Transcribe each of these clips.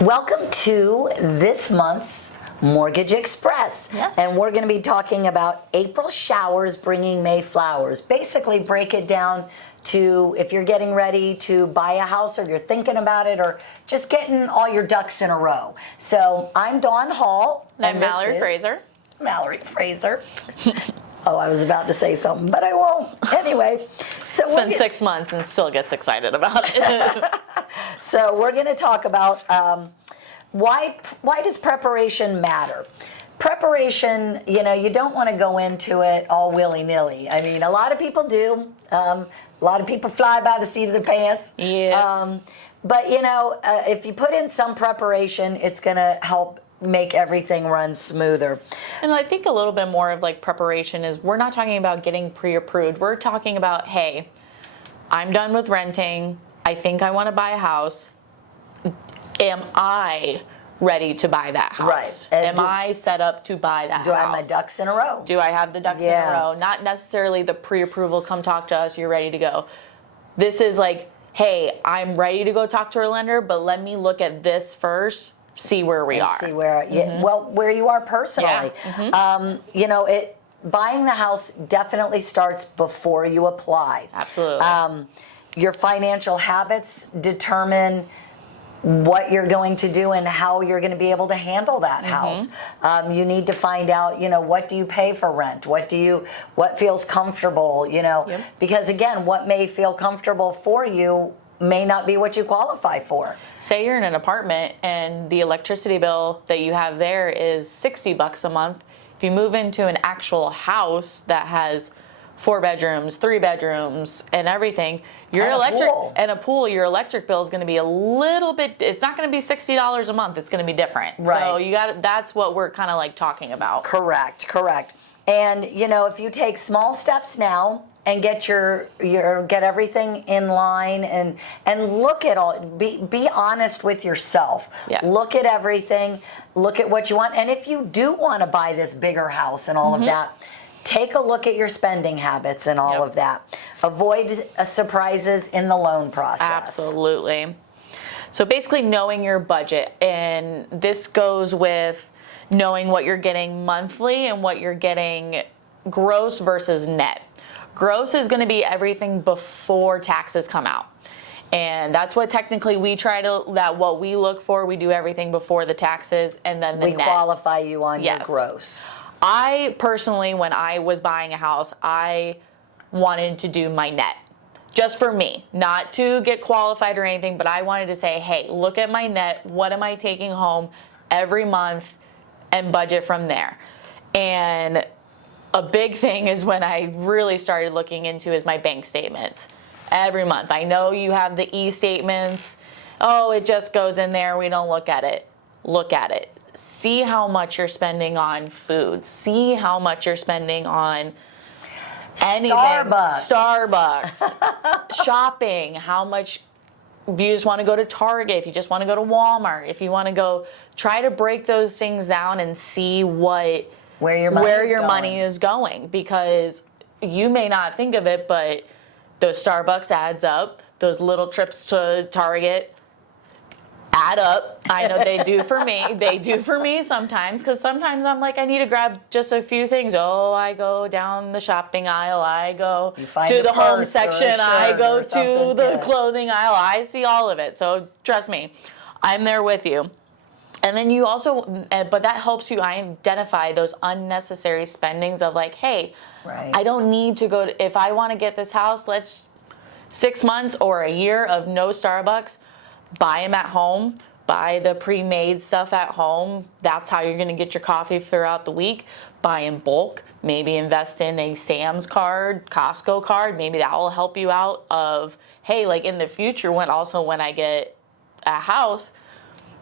Welcome to this month's Mortgage Express. Yes. And we're going to be talking about April showers bringing May flowers. Basically, break it down to if you're getting ready to buy a house, or you're thinking about it, or just getting all your ducks in a row. So I'm Dawn Hall. And Mallory Fraser. Mallory Fraser. Oh, I was about to say something, but I won't. Anyway, so It's been 6 months and still gets excited about it. So we're going to talk about why does preparation matter? Preparation, you don't want to go into it all willy-nilly. I mean, a lot of people do. A lot of people fly by the seat of their pants. Yes. But, if you put in some preparation, it's going to help make everything run smoother. And I think a little bit more of like preparation is, we're not talking about getting pre-approved. We're talking about, hey, I'm done with renting. I think I want to buy a house. Am I ready to buy that house? Right. Am I set up to buy that house? Do I have my ducks in a row? Do I have the ducks in a row? Not necessarily the pre-approval, come talk to us, you're ready to go. This is like, hey, I'm ready to go talk to our lender, but let me look at this first, see where we are. See where, where you are personally. Yeah. Buying the house definitely starts before you apply. Absolutely. Your financial habits determine what you're going to do and how you're going to be able to handle that house. You need to find out, what do you pay for rent? What feels comfortable, because again, what may feel comfortable for you may not be what you qualify for. Say you're in an apartment and the electricity bill that you have there is $60 a month. If you move into an actual house that has 4 bedrooms, 3 bedrooms, and everything, your pool, your electric bill is going to be a little bit, it's not going to be $60 a month, it's going to be different. Right. So that's what we're kind of like talking about. Correct. And if you take small steps now and get get everything in line and look at all, be honest with yourself. Yes. Look at everything, look at what you want. And if you do want to buy this bigger house and all of that, take a look at your spending habits and all of that. Avoid surprises in the loan process. Absolutely. So basically knowing your budget, and this goes with knowing what you're getting monthly and what you're getting gross versus net. Gross is going to be everything before taxes come out. And that's what technically what we look for. We do everything before the taxes and then the net. We qualify you on your gross. I personally, when I was buying a house, I wanted to do my net. Just for me, not to get qualified or anything, but I wanted to say, hey, look at my net. What am I taking home every month, and budget from there. And a big thing is when I really started looking into is my bank statements every month. I know you have the e-statements. Oh, it just goes in there. We don't look at it. Look at it. See how much you're spending on food. See how much you're spending on anything. Starbucks. Shopping. How much, if you just want to go to Target, if you just want to go to Walmart, if you want to go, try to break those things down and see where your money is going. Because you may not think of it, but those Starbucks adds up. Those little trips to Target add up. I know they do for me. They do for me sometimes, because sometimes I'm like, I need to grab just a few things. Oh, I go down the shopping aisle. I go to the home section. I go to the clothing aisle. I see all of it. So trust me, I'm there with you. And then you also, but that helps you identify those unnecessary spendings of like, hey, I don't need to go if I want to get this house, let's 6 months or a year of no Starbucks. Buy them at home, buy the pre-made stuff at home. That's how you're going to get your coffee throughout the week. Buy in bulk, maybe invest in a Sam's card, Costco card. Maybe that will help you out of, hey, like in the future when I get a house,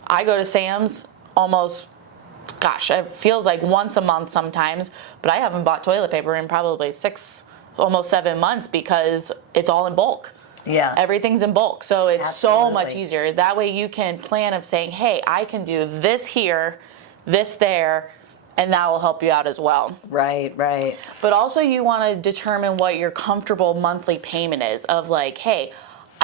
I go to Sam's almost, it feels like once a month sometimes, but I haven't bought toilet paper in probably almost 7 months because it's all in bulk. Yeah. Everything's in bulk. So it's so much easier. That way you can plan of saying, hey, I can do this here, this there, and that will help you out as well. Right. But also you want to determine what your comfortable monthly payment is of like, hey,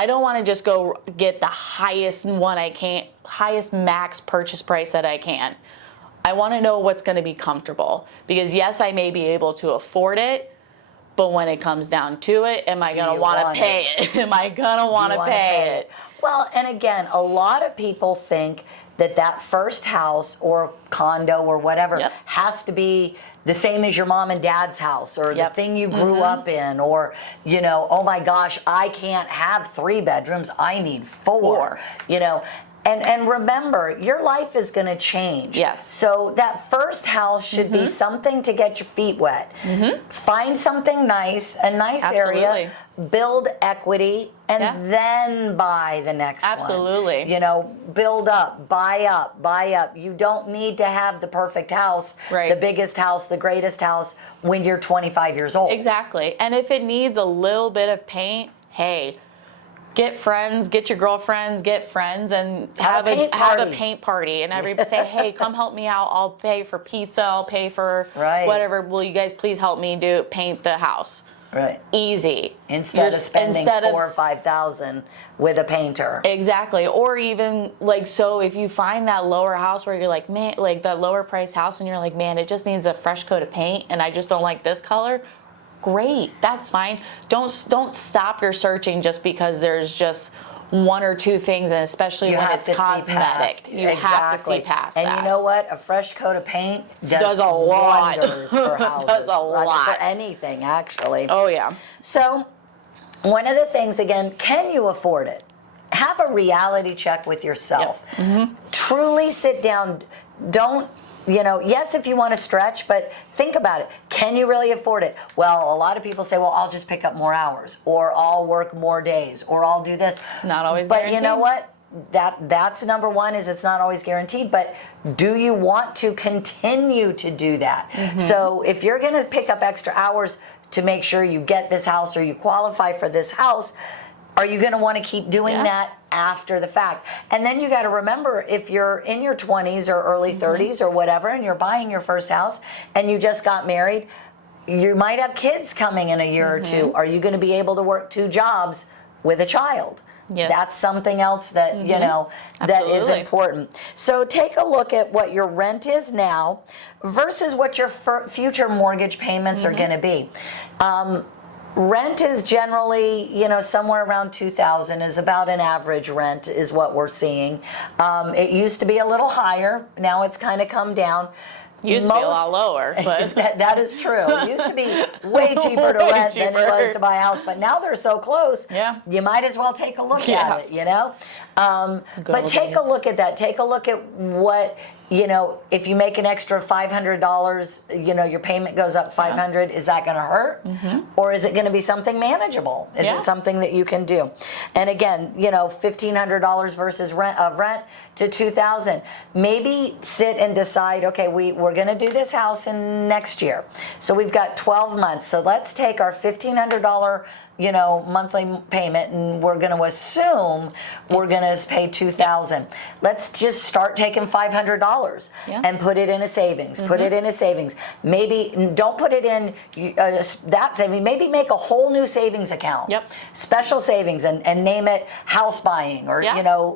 I don't want to just go get the highest one I can, highest max purchase price that I can. I want to know what's going to be comfortable, because yes, I may be able to afford it, but when it comes down to it, am I going to want to pay it? Am I going to want to pay it? Well, and again, a lot of people think that first house or condo or whatever has to be the same as your mom and dad's house, or the thing you grew up in, or, you know, oh my gosh, I can't have 3 bedrooms, I need 4. You know. And remember, your life is going to change. Yes. So that first house should be something to get your feet wet. Find something nice, a nice area, build equity, and then buy the next one. Absolutely. You know, build up, buy up, buy up. You don't need to have the perfect house, the biggest house, the greatest house when you're 25 years old. Exactly. And if it needs a little bit of paint, hey, get friends, get your girlfriends, get friends, and have a paint party. And everybody say, hey, come help me out. I'll pay for pizza. I'll pay for whatever. Will you guys please help me paint the house? Right. Easy. Instead of spending $4,000 or $5,000 with a painter. Exactly. Or even like, so if you find that lower house where you're like, man, like that lower price house, and you're like, man, it just needs a fresh coat of paint, and I just don't like this color. Great, that's fine. Don't stop your searching just because there's just 1 or 2 things, and especially when it's cosmetic. You have to see past that. And you know what? A fresh coat of paint does a lot. Wonders for houses. Does a lot. For anything, actually. Oh, yeah. So, one of the things, again, can you afford it? Have a reality check with yourself. Truly sit down. Don't, you know, yes, if you want to stretch, but think about it. Can you really afford it? Well, a lot of people say, well, I'll just pick up more hours, or I'll work more days, or I'll do this. It's not always guaranteed. But you know what? That's number one, is it's not always guaranteed, but do you want to continue to do that? So if you're going to pick up extra hours to make sure you get this house or you qualify for this house, are you going to want to keep doing that after the fact? And then you got to remember, if you're in your 20s or early 30s or whatever, and you're buying your first house and you just got married, you might have kids coming in a year or 2. Are you going to be able to work 2 jobs with a child? Yes. That's something else that, you know, that is important. So take a look at what your rent is now versus what your future mortgage payments are going to be. Rent is generally, you know, somewhere around $2,000 is about an average rent, is what we're seeing. It used to be a little higher. Now it's kind of come down. Used to be a lot lower, but that is true. It used to be way cheaper to rent than it was to buy a house, but now they're so close. You might as well take a look at it, you know. But take a look at that. Take a look at what, you know, if you make an extra $500, you know, your payment goes up $500. Is that going to hurt, or is it going to be something manageable? Is it something that you can do? And again, you know, $1,500 versus rent to $2,000. Maybe sit and decide. Okay, we're going to do this house in next year, so we've got 12 months. So let's take our $1,500, you know, monthly payment, and we're going to assume we're going to pay $2,000. Let's just start taking $500 and put it in a savings. Put it in a savings. Maybe don't put it in that saving. Maybe make a whole new savings account. Special savings, and name it house buying, or you know,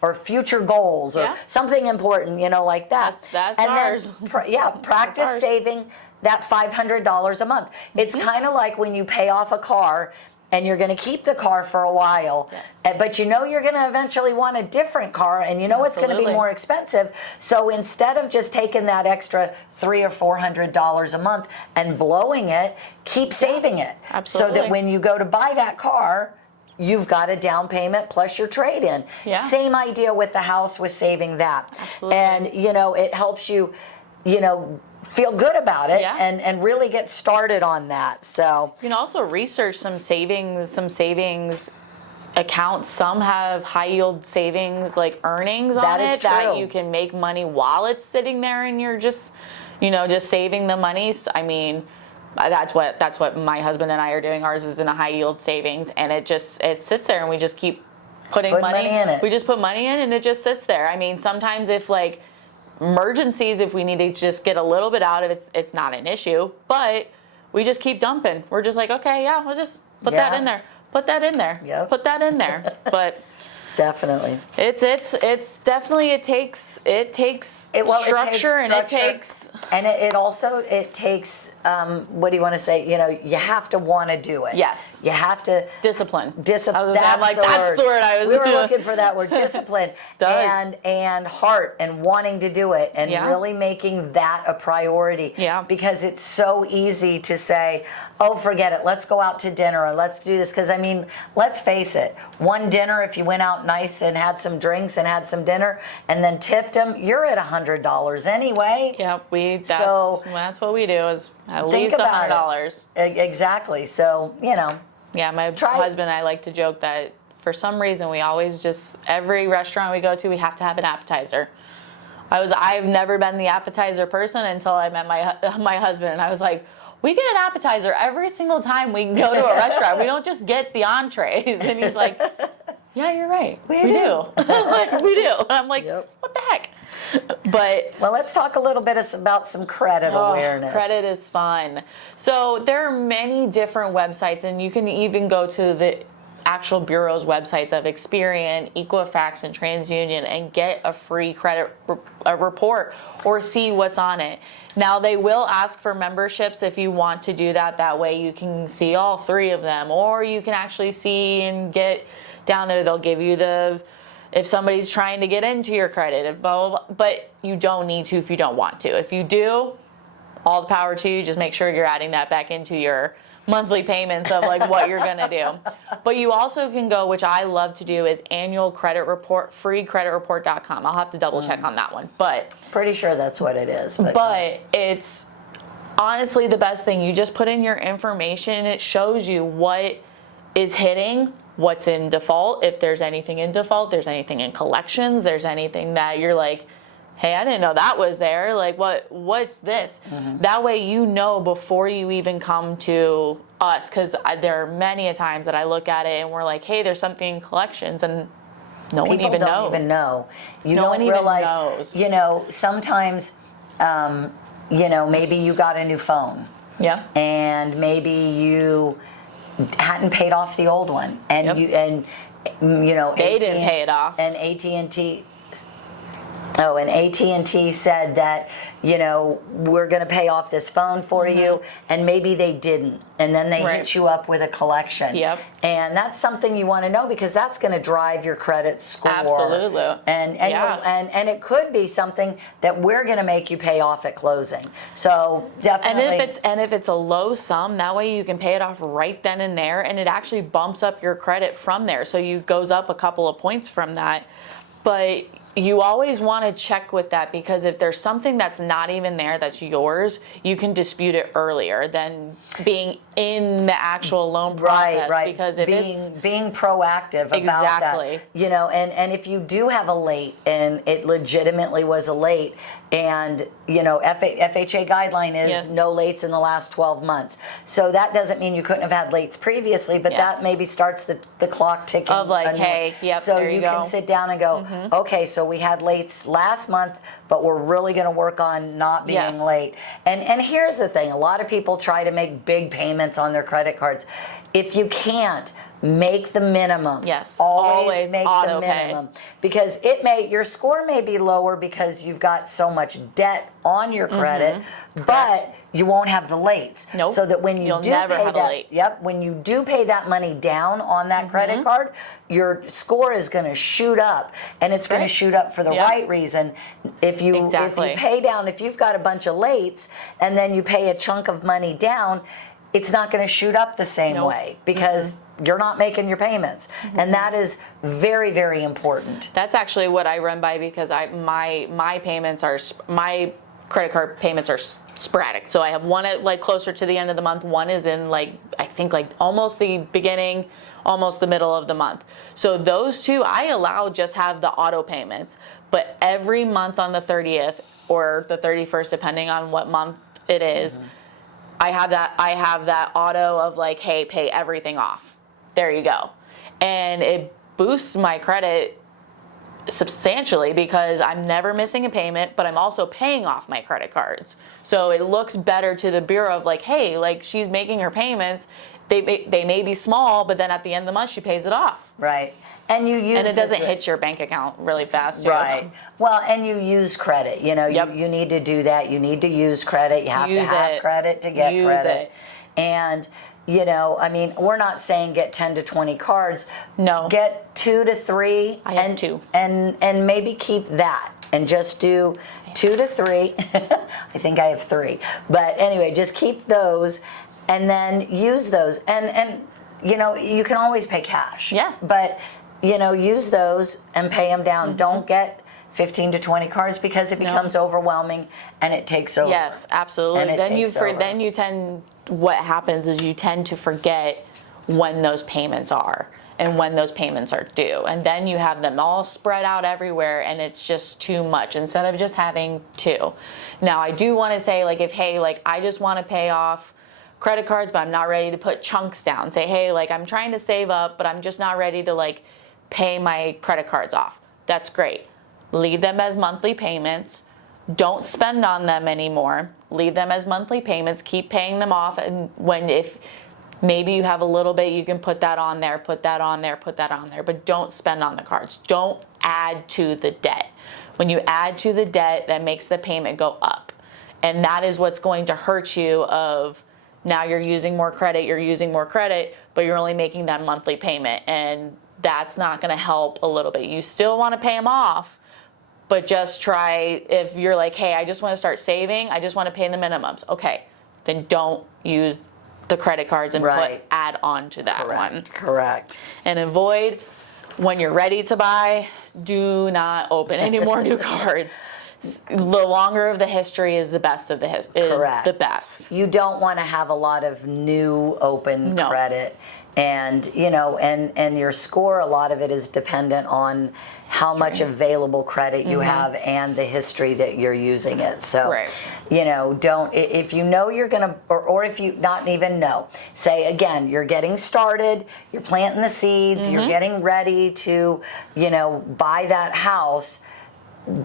or future goals, or something important, you know, like that. That's and ours. Then practice saving that $500 a month. It's kind of like when you pay off a car and you're going to keep the car for a while, but you know you're going to eventually want a different car, and you know it's going to be more expensive. So instead of just taking that extra $300 or $400 a month and blowing it, keep saving it. So that when you go to buy that car, you've got a down payment plus your trade-in. Same idea with the house, with saving that. And you know, it helps you, you know, feel good about it and really get started on that. So you can also research some savings accounts. Some have high yield savings, like earnings on it, that you can make money while it's sitting there, and you're just, you know, just saving the money. I mean, that's what my husband and I are doing. Ours is in a high yield savings, and it sits there, and we just keep putting money in it. We just put money in, and it just sits there. I mean, sometimes if like emergencies, if we need to just get a little bit out of it, it's not an issue, but we just keep dumping. We're just like, okay, we'll just put that in there. put that in there. Yep. Put that in there. But Definitely. it's definitely it takes structure, and it takes it also takes what do you want to say? You have to want to do it. Yes. You have to discipline. Discipline. That's the word I was. We were looking for that word, discipline, and heart, and wanting to do it, and really making that a priority. Yeah. Because it's so easy to say, "Oh, forget it. Let's go out to dinner, or let's do this." Because let's face it. One dinner, if you went out nice and had some drinks and had some dinner, and then tipped them, you're at $100 anyway. Yep. That's what we do. Is at least $100. Exactly. So Yeah, my husband and I like to joke that for some reason we always every restaurant we go to, we have to have an appetizer. I've never been the appetizer person until I met my husband, and I was like, we get an appetizer every single time we go to a restaurant. We don't just get the entrees. And he's like, yeah, you're right. We do. Like, we do. And I'm like, what the heck? But let's talk a little bit about some credit awareness. Credit is fun. So there are many different websites, and you can even go to the actual bureau's websites of Experian, Equifax, and TransUnion and get a free credit report or see what's on it. Now, they will ask for memberships if you want to do that. That way you can see all three of them, or you can actually see and get down there. They'll give you if somebody's trying to get into your credit, blah, blah, blah, but you don't need to if you don't want to. If you do, all the power to you. Just make sure you're adding that back into your monthly payments of like what you're going to do. But you also can go, which I love to do, is annual credit report, freecreditreport.com. I'll have to double check on that one, but pretty sure that's what it is. But it's honestly the best thing. You just put in your information, and it shows you what is hitting, what's in default, if there's anything in default, there's anything in collections, there's anything that you're like, hey, I didn't know that was there. Like, what's this? Mm-hmm. That way you know before you even come to us, because there are many a times that I look at it and we're like, hey, there's something in collections, and no one even knows. People don't even know. No one even knows. Sometimes, maybe you got a new phone. Yeah. And maybe you hadn't paid off the old one, and they didn't pay it off, and AT&T said that we're going to pay off this phone for you, and maybe they didn't, and then they hit you up with a collection. Yep. And that's something you want to know, because that's going to drive your credit score. Absolutely. And it could be something that we're going to make you pay off at closing. So definitely. And if it's a low sum, that way you can pay it off right then and there, and it actually bumps up your credit from there. So you goes up a couple of points from that. But you always want to check with that, because if there's something that's not even there that's yours, you can dispute it earlier than being in the actual loan process. Right. Because if being proactive about that. And if you do have a late, and it legitimately was a late, and FHA guideline is no lates in the last 12 months. So that doesn't mean you couldn't have had lates previously, but that maybe starts the clock ticking. Of like, hey, so there you go. can sit down and go, okay, so we had lates last month, but we're really going to work on not being late. And here's the thing. A lot of people try to make big payments on their credit cards. If you can't, make the minimum. Yes. Always make auto the minimum. Because your score may be lower because you've got so much debt on your credit, but you won't have the lates. Nope. So that when You'll never have a late. When you do pay that money down on that credit card, your score is going to shoot up, and it's going to shoot up for the right reason. If you pay down, if you've got a bunch of lates and then you pay a chunk of money down, it's not going to shoot up the same way, because you're not making your payments. And that is very, very important. That's actually what I run by, because my payments are, my credit card payments are sporadic. So I have one at like closer to the end of the month. One is in I think almost the beginning, almost the middle of the month. So those two I allow just have the auto payments. But every month on the 30th or the 31st, depending on what month it is, I have that auto of like, hey, pay everything off. There you go. And it boosts my credit substantially, because I'm never missing a payment, but I'm also paying off my credit cards. So it looks better to the bureau of like, hey, like she's making her payments. they may be small, but then at the end of the month she pays it off. Right. And you use And it doesn't hit your bank account really fast, too. Right. Well, and you use credit. You know, Yep. you need to do that. You need to use credit. You have Use to have it. credit to get Use credit. it. And, you know, I mean, we're not saying get 10 to 20 cards. No. Get 2 to 3. I have and 2. And maybe keep that and just do 2 to 3. I think I have 3. But anyway, just keep those and then use those. And you know, you can always pay cash. Yeah. But you know, use those and pay them down. Don't get 15 to 20 cards because it becomes overwhelming and it takes over. Yes, absolutely. And it takes over. What happens is you tend to forget when those payments are and when those payments are due. And then you have them all spread out everywhere and it's just too much instead of just having 2. Now, I do want to say, like, if, hey, like, I just want to pay off credit cards, but I'm not ready to put chunks down. Say, hey, like, I'm trying to save up, but I'm just not ready to, like, pay my credit cards off. That's great. Leave them as monthly payments. Don't spend on them anymore. Leave them as monthly payments. Keep paying them off. And if maybe you have a little bit, you can put that on there, put that on there, put that on there. But don't spend on the cards. Don't add to the debt. When you add to the debt, that makes the payment go up. And that is what's going to hurt you of now you're using more credit, but you're only making that monthly payment. And that's not going to help a little bit. You still want to pay them off, but just try, if you're like, hey, I just want to start saving, I just want to pay the minimums. Okay, then don't use the credit cards and add on to that one. Correct. And avoid, when you're ready to buy, do not open any more new cards. The longer of the history is the best of the the best. You don't want to have a lot of new open credit. And, you know, and your score, a lot of it is dependent on how much available credit you have and the history that you're using it. So, you know, don't, if you know you're going to, or if you not even know, say, again, you're getting started, you're planting the seeds, you're getting ready to, you know, buy that house,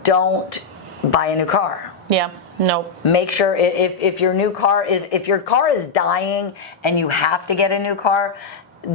don't buy a new car. Yeah, nope. Make sure if your new car, if your car is dying and you have to get a new car,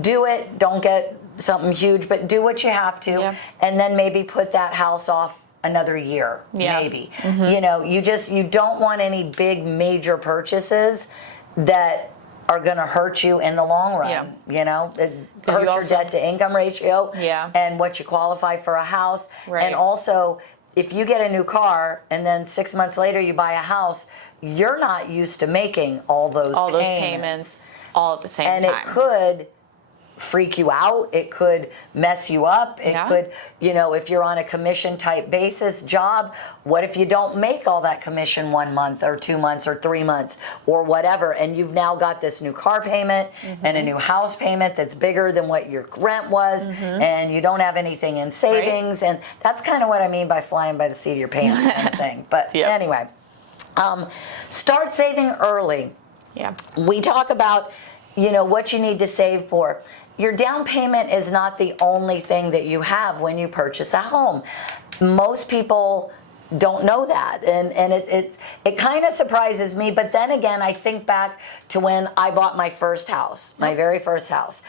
do it. Don't get something huge, but do what you have to, and then maybe put that house off another year, maybe. You know, you don't want any big major purchases that are going to hurt you in the long run. You know, it hurts your debt to income ratio and what you qualify for a house. And also, if you get a new car and then 6 months later you buy a house, you're not used to making all those payments all at the same time. And it could freak you out. It could mess you up. It could, you know, if you're on a commission type basis job, what if you don't make all that commission 1 month or 2 months or 3 months or whatever, and you've now got this new car payment and a new house payment that's bigger than what your rent was, and you don't have anything in savings, and that's kind of what I mean by flying by the seat of your pants kind of thing. But anyway, start saving early. We talk about, you know, what you need to save for. Your down payment is not the only thing that you have when you purchase a home. Most people don't know that, and it kind of surprises me. But then again, I think back to when I bought my first house, my very first house.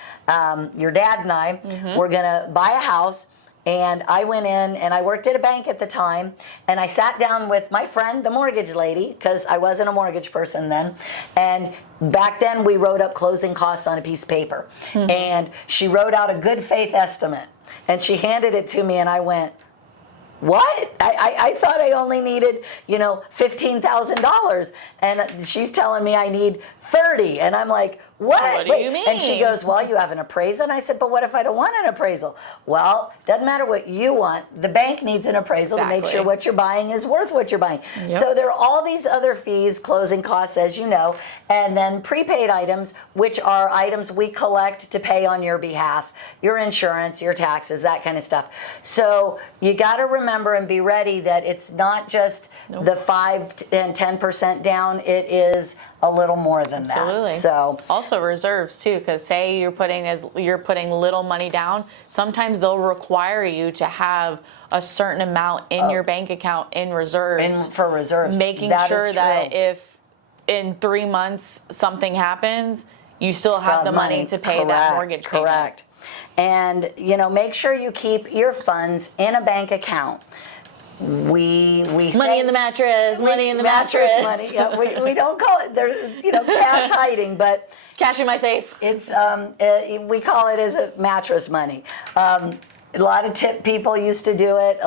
Your dad and I were gonna buy a house. And I went in, and I worked at a bank at the time, and I sat down with my friend, the mortgage lady, because I wasn't a mortgage person then. And back then, we wrote up closing costs on a piece of paper. And she wrote out a good faith estimate. And she handed it to me, and I went, what? I thought I only needed, you know, $15,000. And she's telling me I need 30. And I'm like, what do you mean? And she goes, well, you have an appraisal. And I said, but what if I don't want an appraisal? Well, doesn't matter what you want. The bank needs an appraisal to make sure what you're buying is worth what you're buying. So there are all these other fees, closing costs, as you know, and then prepaid items, which are items we collect to pay on your behalf, your insurance, your taxes, that kind of stuff. So you got to remember and be ready that it's not just the 5 and 10% down. It is a little more than that. So also reserves too, because say you're putting little money down, sometimes they'll require you to have a certain amount in your bank account in reserves. For reserves, making sure that if in 3 months something happens, you still have the money to pay that mortgage payment. Correct. And, make sure you keep your funds in a bank account. We Money say, in the mattress, money in the mattress. Money. Yeah, we don't call it, there's, cash hiding, but Cash in my safe. it's, we call it as a mattress money. A lot of tip people used to do it. Just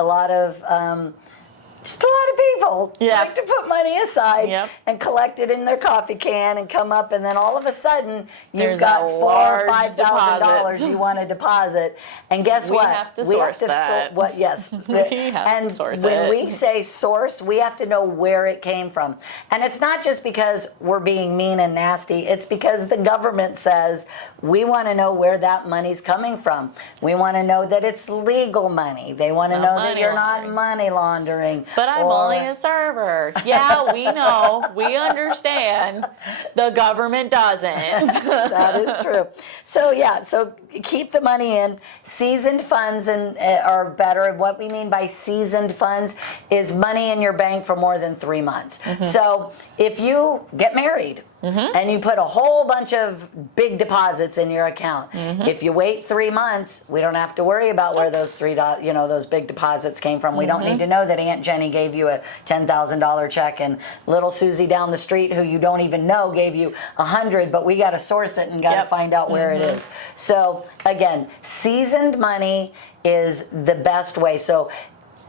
a lot of people like to put money aside and collect it in their coffee can and come up, and then all of a sudden you've got $4,000 or $5,000 you want to deposit, and guess what? We have to source that. Yes, We have to source when it. we say source, we have to know where it came from, and it's not just because we're being mean and nasty. It's because the government says we want to know where that money's coming from. We want to know that it's legal money. They want to know that you're not money laundering. But I'm only a server. Yeah, we know. We understand. The government doesn't. That is true. So keep the money in. Seasoned funds are better. What we mean by seasoned funds is money in your bank for more than 3 months. Mm-hmm. So if you get married, and you put a whole bunch of big deposits in your account. Mm-hmm. If you wait 3 months, we don't have to worry about where those those big deposits came from. We don't need to know that Aunt Jenny gave you a $10,000 check and little Susie down the street, who you don't even know, gave you $100. But we got to source it and got to find out where it is. So again, seasoned money is the best way. So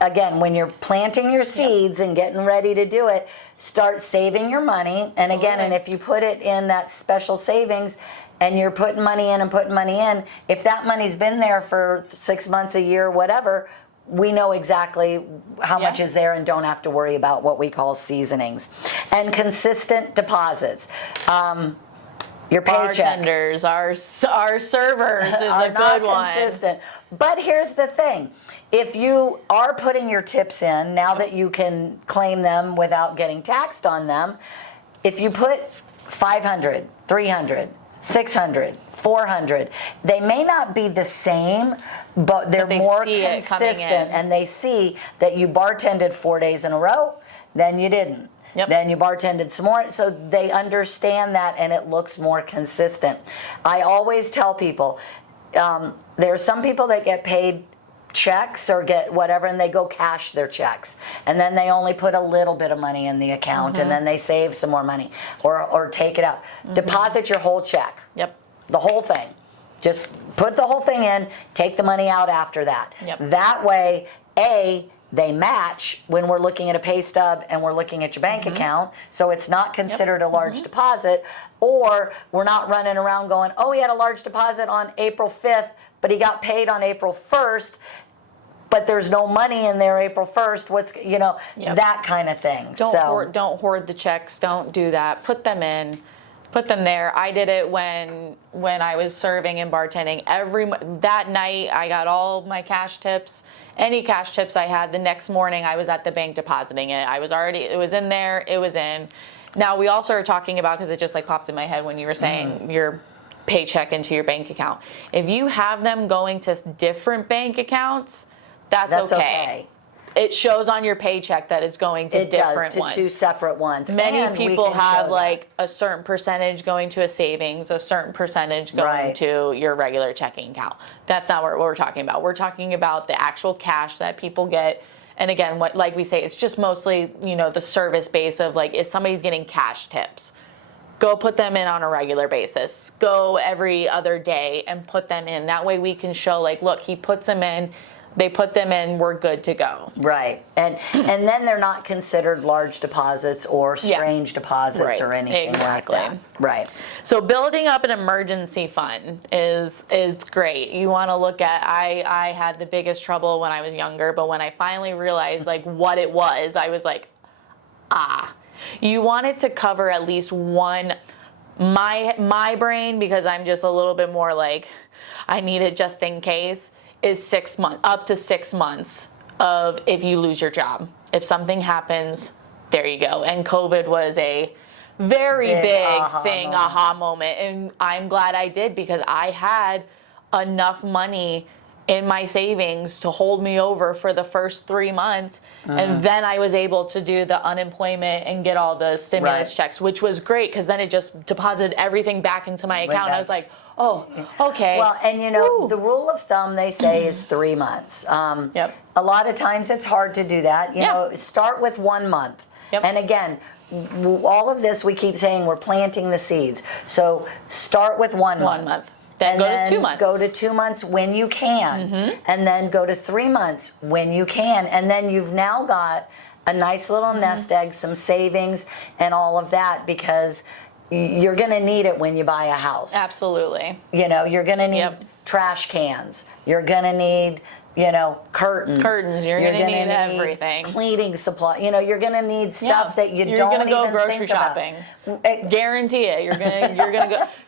again, when you're planting your seeds and getting ready to do it, start saving your money. And again, and if you put it in that special savings and you're putting money in and putting money in, if that money's been there for 6 months, a year, whatever, we know exactly how much is there and don't have to worry about what we call seasonings. And consistent deposits. Your paycheck. Bartenders, our servers is are a good one. Consistent. But here's the thing. If you are putting your tips in, now that you can claim them without getting taxed on them, if you put 500, 300, 600, 400, they may not be the same, but they're more consistent, and they see that you bartended 4 days in a row, then you didn't. Yep. Then you bartended some more, so they understand that, and it looks more consistent. I always tell people, there are some people that get paid checks or get whatever, and they go cash their checks, and then they only put a little bit of money in the account, and then they save some more money or take it out. Deposit your whole check. Yep. The whole thing. Just put the whole thing in, take the money out after that. Yep. That way, they match when we're looking at a pay stub and we're looking at your bank account, so it's not considered a large deposit, or we're not running around going, oh, he had a large deposit on April 5th, but he got paid on April 1st, but there's no money in there April 1st. What's, that kind of thing. Don't hoard the checks. Don't do that. Put them in. Put them there. I did it when I was serving and bartending. That night, I got all my cash tips. Any cash tips I had, the next morning I was at the bank depositing it. It was in there. It was in. Now we also are talking about, because it just popped in my head when you were saying your paycheck into your bank account. If you have them going to different bank accounts, that's okay. It shows on your paycheck that it's going to different ones. 2 separate ones. Many people have a certain percentage going to a savings, a certain percentage going to your regular checking account. That's not what we're talking about. We're talking about the actual cash that people get. And again, like we say, it's just mostly, the service base of if somebody's getting cash tips, go put them in on a regular basis. Go every other day and put them in. That way we can show look, he puts them in. They put them in, we're good to go. Right. And then they're not considered large deposits or strange deposits or anything like that. Right. So building up an emergency fund is great. You want to look at, I had the biggest trouble when I was younger, but when I finally realized what it was, I was you want it to cover at least one, my brain, because I'm just a little bit more I need it just in case, is 6 months, up to 6 months of if you lose your job. If something happens, there you go. And COVID was a very big aha moment. And I'm glad I did, because I had enough money in my savings to hold me over for the first 3 months. And then I was able to do the unemployment and get all the stimulus checks, which was great because then it just deposited everything back into my account. And I was like, oh, okay. Well, and the rule of thumb they say is 3 months. Yep. A lot of times it's hard to do that. You know, start with 1 month. Yep. And again, all of this we keep saying we're planting the seeds. So start with 1 month. 1 month. Then go to 2 months. Go to 2 months when you can. And then go to 3 months when you can. And then you've now got a nice little nest egg, some savings, and all of that, because you're going to need it when you buy a house. Absolutely. You know, you're going to need trash cans. You're going to need, curtains. You're going to need everything. Cleaning supply. You're going to need stuff that you don't even think about. You're going to go grocery shopping. Guarantee it.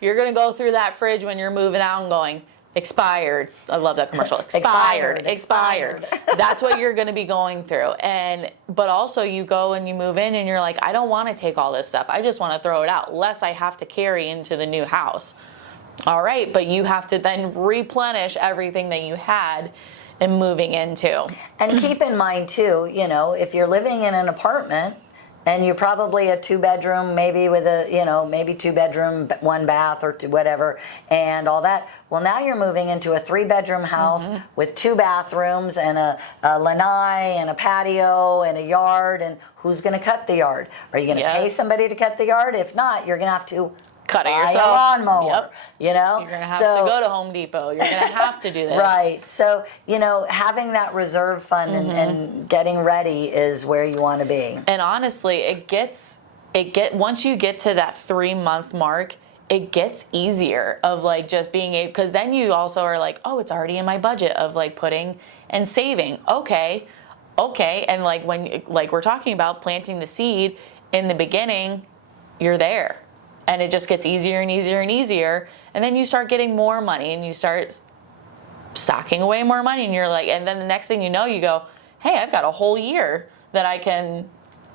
You're going to go through that fridge when you're moving out and going, expired. I love that commercial. Expired. That's what you're going to be going through. But also you go and you move in and you're like, I don't want to take all this stuff. I just want to throw it out, less I have to carry into the new house. All right, but you have to then replenish everything that you had and moving into. And keep in mind too, if you're living in an apartment and you're probably a 2-bedroom, maybe with a, maybe 2-bedroom, 1 bath or whatever, and all that. Well, now you're moving into a 3-bedroom house with 2 bathrooms and a lanai and a patio and a yard. And who's going to cut the yard? Are you going to pay somebody to cut the yard? If not, you're going to have to cut it buy yourself. A lawnmower. You're going to have to go to Home Depot. You're going to have to do this. Right. So, having that reserve fund and getting ready is where you want to be. And honestly, once you get to that 3-month mark, it gets easier of like just being able, because then you also are like, oh, it's already in my budget of like putting and saving. Okay. And like like we're talking about planting the seed in the beginning, you're there. And it just gets easier and easier and easier. And then you start getting more money and you start stocking away more money. And you're like, and then the next thing you know, you go, hey, I've got a whole year that I can,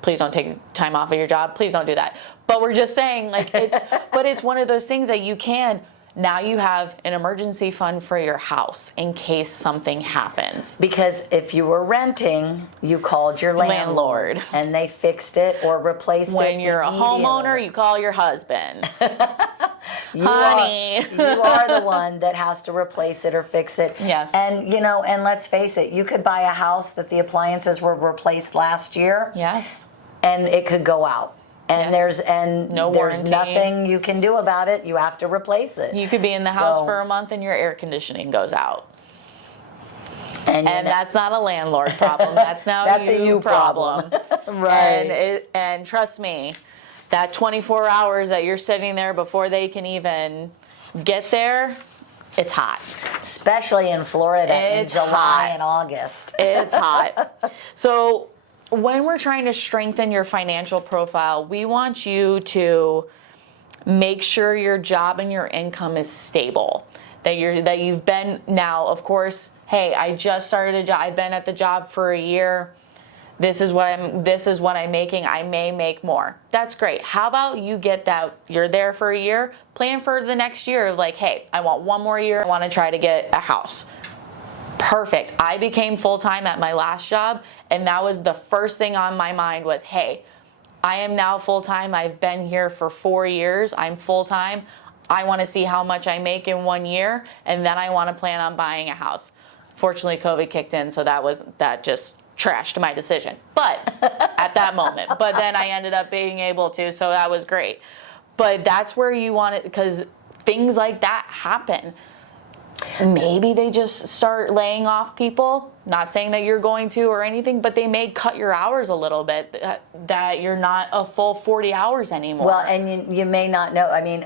please don't take time off of your job. Please don't do that. But we're just saying like but it's one of those things that you can, now you have an emergency fund for your house in case something happens. Because if you were renting, you called your landlord and they fixed it or replaced it. When you're a homeowner, you call your husband. Honey. You are the one that has to replace it or fix it. Yes. And, and let's face it, you could buy a house that the appliances were replaced last year. Yes. And it could go out. And there's warranty. Nothing you can do about it. You have to replace it. You could be in the house for a month and your air conditioning goes out. And that's not a landlord problem. That's now that's a you problem. Right. And trust me, that 24 hours that you're sitting there before they can even get there, it's hot. Especially in Florida in July and August. It's hot. So when we're trying to strengthen your financial profile, we want you to make sure your job and your income is stable. That you've been now, of course, hey, I just started a job. I've been at the job for a year. This is what I'm making. I may make more. That's great. How about you get that, you're there for a year, plan for the next year, like, hey, I want 1 more year. I want to try to get a house. Perfect. I became full-time at my last job, and that was the first thing on my mind was, hey, I am now full-time. I've been here for 4 years. I'm full-time. I want to see how much I make in 1 year, and then I want to plan on buying a house. Fortunately, COVID kicked in, so that just trashed my decision. But at that moment, but then I ended up being able to, so that was great. But that's where you want it, because things like that happen. Maybe they just start laying off people. Not saying that you're going to or anything, but they may cut your hours a little bit, that you're not a full 40 hours anymore. Well, and you may not know. I mean,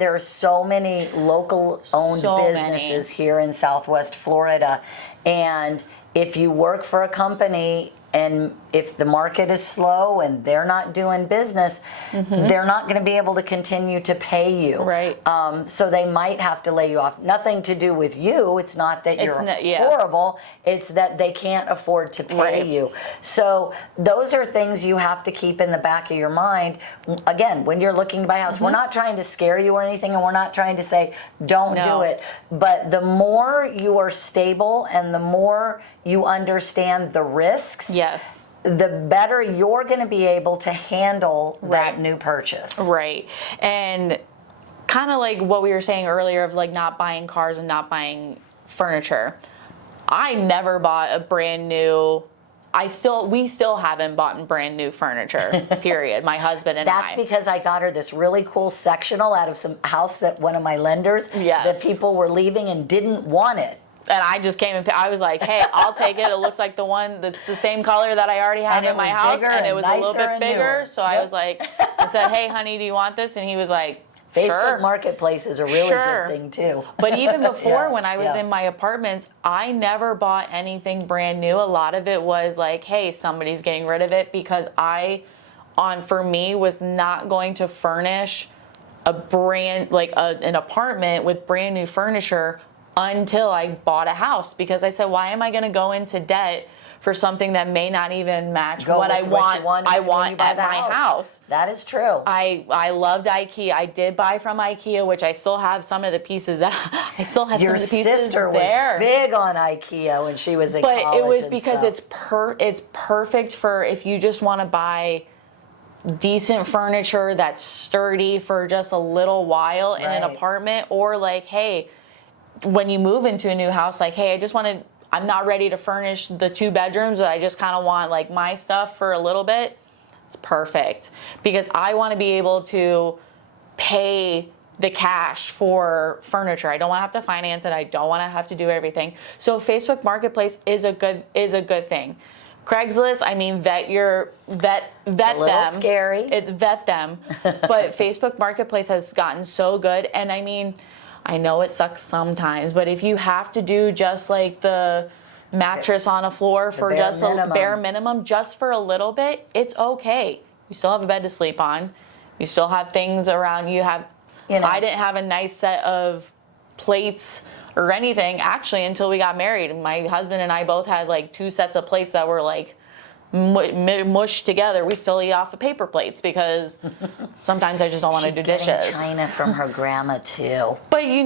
there are so many local-owned businesses here in Southwest Florida, and if you work for a company And if the market is slow and they're not doing business, they're not going to be able to continue to pay you. Right. So they might have to lay you off. Nothing to do with you. It's not that you're Yes. horrible. It's that they can't afford to pay Right. you. So those are things you have to keep in the back of your mind. Again, when you're looking to buy a house, we're not trying to scare you or anything, and we're not trying to say, don't do No. it. But the more you are stable and the more you understand the risks, Yes. the better you're going to be able to handle Right. that new purchase. Right. And kind of like what we were saying earlier of like not buying cars and not buying furniture. I never bought a brand new, we still haven't bought brand new furniture, period. My husband and That's I. because I got her this really cool sectional out of some house that one of my lenders, Yes. that people were leaving and didn't want it. And I just came and I was like, hey, I'll take it. It looks like the one that's the same color that I already have And in it my was house. bigger And it and was a little nicer bit and bigger. newer. So I Yep. was like, I said, hey, honey, do you want this? And he was like, Facebook sure. Marketplace is a really Sure. good thing too. But even before, Yeah, when I was yeah. in my apartments, I never bought anything brand new. A lot of it was like, hey, somebody's getting rid of it, because for me, was not going to furnish a brand, like an apartment with brand new furniture until I bought a house, because I said, why am I going to go into debt for something that may not even match Go what with I what want, you want when you buy at the my house. That is true. I loved IKEA. I did buy from IKEA, which I still have some of the pieces that I still have Your some of the pieces sister there. was big on IKEA when she was in But college. it was and because stuff. it's perfect for if you just want to buy decent furniture that's sturdy for just a little while in an Right. apartment, or like, hey, when you move into a new house, like, hey, I'm not ready to furnish the 2 bedrooms, but I just kind of want like my stuff for a little bit. It's perfect, because I want to be able to pay the cash for furniture. I don't want to have to finance it. I don't want to have to do everything. So Facebook Marketplace is a good thing. Craigslist, I mean, vet a little them. scary. It's vet them. But Facebook Marketplace has gotten so good. And I mean, I know it sucks sometimes, but if you have to do just like the mattress on a floor for bare just minimum. a bare minimum, just for a little bit, it's okay. You still have a bed to sleep on. You still have things around. I didn't have a nice set of plates or anything actually until we got married. My husband and I both had like 2 sets of plates that were like mushed together. We still eat off of paper plates because sometimes I just don't want to do She's dishes. getting china from her grandma too. But you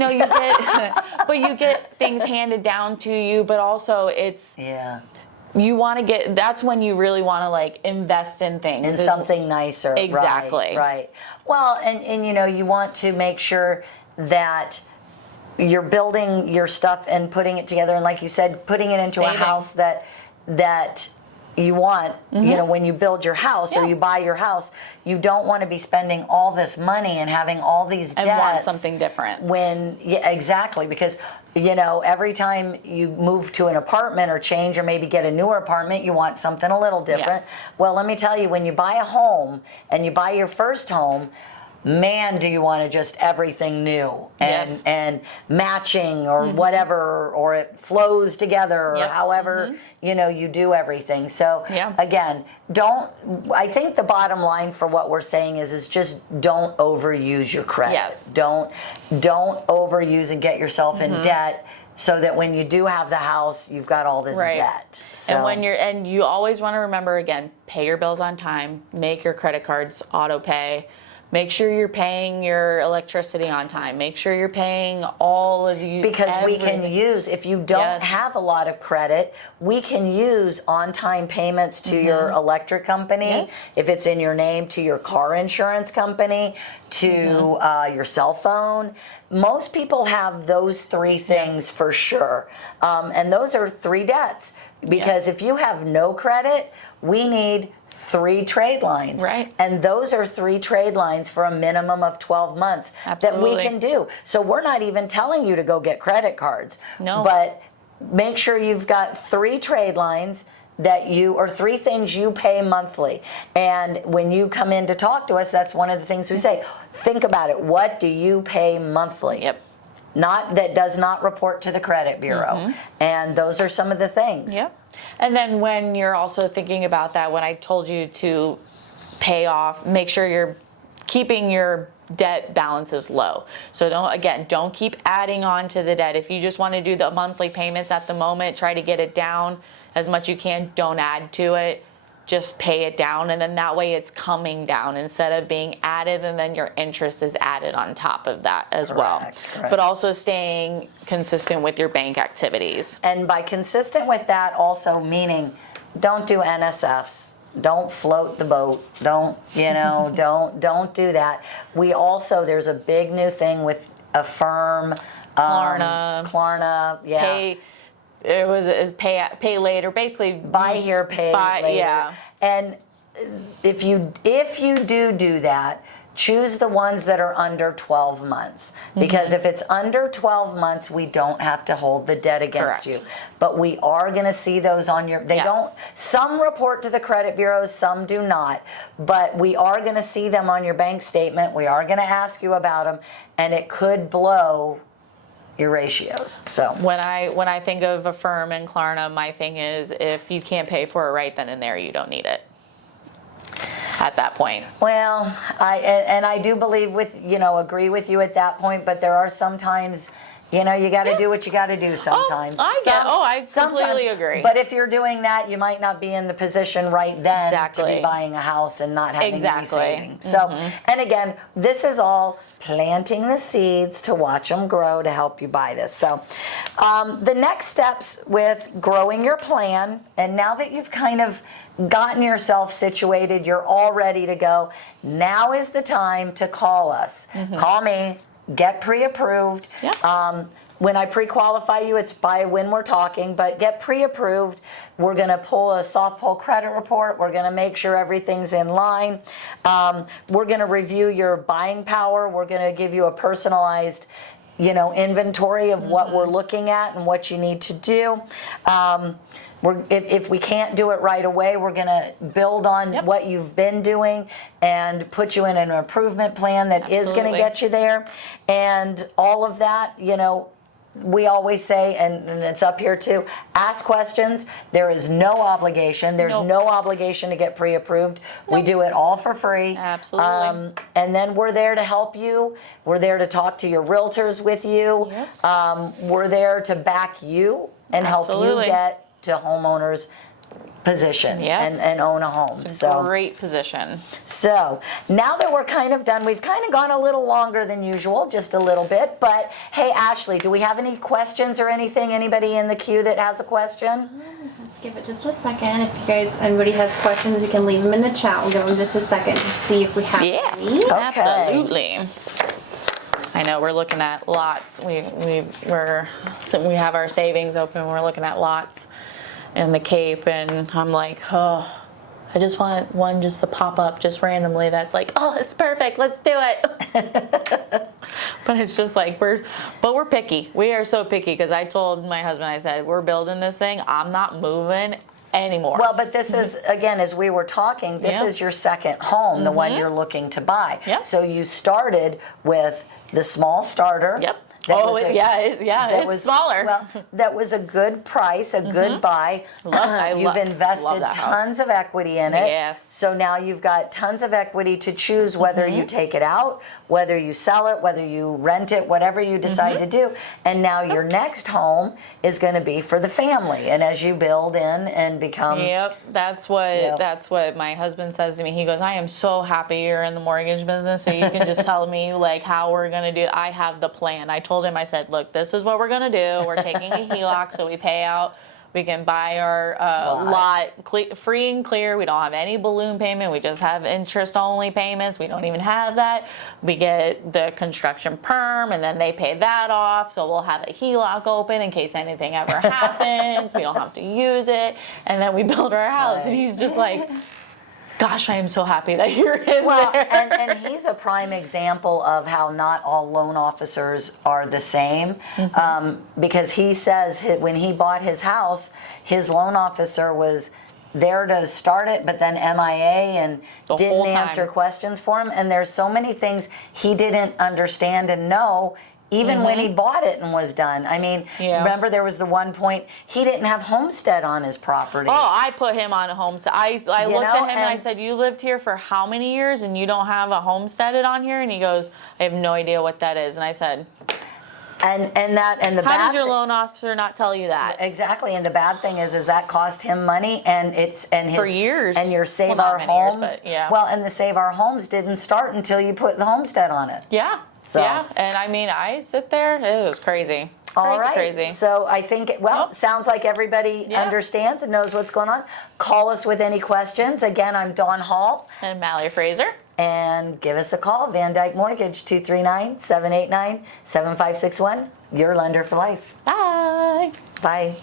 get things handed down to you, but also Yeah. you want to that's when you really want to like invest in things. In something nicer. Exactly. Right. Well, and you want to make sure that you're building your stuff and putting it together, and like you said, putting it into Saving. a house that you want. When you build your house or you buy your house, you don't want to be spending all this money and having all these debts and want something different. Exactly, because every time you move to an apartment or change or maybe get a newer apartment, you want something a little different. Yes. Well, let me tell you, when you buy a home and you buy your first home, man, do you want to just everything new and Yes. and matching or whatever, or it flows together or Yep. however you do everything. So Yeah. again, I think the bottom line for what we're saying is just don't overuse your credit. Yes. Don't overuse and get yourself in debt, so that when you do have the house, you've got all this Right. debt. So, And you always want to remember, again, pay your bills on time, make your credit cards auto pay. Make sure you're paying your electricity on time. Make sure you're paying all of you. because we can everything. use, if you don't Yes. have a lot of credit, we can use on-time payments to your electric company, Yes. if it's in your name, to your car insurance company, to your cell phone. Most people have those 3 things for sure. And those are 3 debts. Because if you have no credit, we need 3 trade lines. Right. And those are 3 trade lines for a minimum of 12 months that we Absolutely. can do. So we're not even telling you to go get credit cards. No. But make sure you've got 3 trade lines or 3 things you pay monthly. And when you come in to talk to us, that's one of the things we say. Think about it. What do you pay monthly? Yep. that does not report to the credit bureau. And those are some of the things. Yep. And then when you're also thinking about that, when I told you to pay off, make sure you're keeping your debt balances low. So don't keep adding on to the debt. If you just want to do the monthly payments at the moment, try to get it down as much you can. Don't add to it. Just pay it down, and then that way it's coming down instead of being added, and then your interest is added on top of that as well. Correct. But also staying consistent with your bank activities. And by consistent with that, also meaning don't do NSFs. Don't float the boat. Don't don't do that. We also, there's a big new thing with Affirm, Klarna, yeah. Pay later, basically Buy here, pay later. Yeah. And if you do that, choose the ones that are under 12 months. Because if it's under 12 months, we don't have to hold the debt against Correct. you. But we are going to see those on your, some report to the credit bureaus, some do not. But we are going to see them on your bank statement. We are going to ask you about them, and it could blow your ratios. So when I think of Affirm and Klarna, my thing is, if you can't pay for it right then and there, you don't need it at that point. Well, I do believe agree with you at that point, but there are sometimes, you got to do what you got to do sometimes. I completely agree. But if you're doing that, you might not be in the position right then to be buying a house and not having any savings. So, and again, this is all planting the seeds to watch them grow to help you buy this. So the next steps with growing your plan, and now that you've kind of gotten yourself situated, you're all ready to go, now is the time to call us. Call me, get pre-approved. When I pre-qualify you, it's by when we're talking, but get pre-approved. We're going to pull a soft pull credit report. We're going to make sure everything's in line. We're going to review your buying power. We're going to give you a personalized, inventory of what we're looking at and what you need to do. If we can't do it right away, we're going to build on what you've been doing and put you in an improvement plan that is going to get you there. And all of that, we always say, and it's up here too, ask questions. There is no obligation. There's no obligation to get pre-approved. We do it all for free. Absolutely. And then we're there to help you. We're there to talk to your realtors with you. We're there to back you and help you get to homeowners position and own a home. It's a great position. So now that we're kind of done, we've kind of gone a little longer than usual, just a little bit. But hey, Ashley, do we have any questions or anything? Anybody in the queue that has a question? Let's give it just a second. If anybody has questions, you can leave them in the chat. We'll give them just a second to see if we have any. Absolutely. I know we're looking at lots. We have our savings open. We're looking at lots in the Cape, and I'm like, I just want one just to pop up just randomly. That's like, it's perfect. Let's do it. But it's just like we're picky. We are so picky because I told my husband, I said, we're building this thing. I'm not moving anymore. Well, but this is, again, as we were talking, this is your second home, the one you're looking to buy. So you started with the small starter. It's smaller. Well, that was a good price, a good buy. You've invested tons of equity in it. Yes. So now you've got tons of equity to choose whether you take it out, whether you sell it, whether you rent it, whatever you decide to do. And now your next home is going to be for the family. And as you build in and become... That's what my husband says to me. He goes, I am so happy you're in the mortgage business, so you can just tell me like how we're going to do it. I have the plan. I told him, I said, look, this is what we're going to do. We're taking a HELOC, so we pay out. We can buy our lot free and clear. We don't have any balloon payment. We just have interest-only payments. We don't even have that. We get the construction perm, and then they pay that off. So we'll have a HELOC open in case anything ever happens. We don't have to use it. And then we build our house. And he's just like, gosh, I am so happy that you're in there. And he's a prime example of how not all loan officers are the same. Because he says when he bought his house, his loan officer was there to start it, but then MIA and didn't answer questions for him. And there's so many things he didn't understand and know even when he bought it and was done. I mean, Yeah. remember there was the one point he didn't have homestead on his property. Oh, I put him on a homestead. I You looked at know, him and I and- said, "You lived here for how many years and you don't have a homesteaded on here?" And he goes, "I have no idea what that is." And I said, And the "How bad does your thi- loan officer not tell you that?" Exactly, and the bad thing is that cost him money, and his For years. and your Save Well, Our not many years, Homes. but yeah. Well, and the Save Our Homes didn't start until you put the homestead on it. Yeah. So- Yeah. And I mean, I sit there. It was crazy. All right. Crazy. So I think, Nope. sounds like everybody Yeah. understands and knows what's going on. Call us with any questions. Again, I'm Dawn Hall, And Mallory Fraser. and give us a call. Van Dyke Mortgage, 239-789-7561. Your lender for life. Bye. Bye.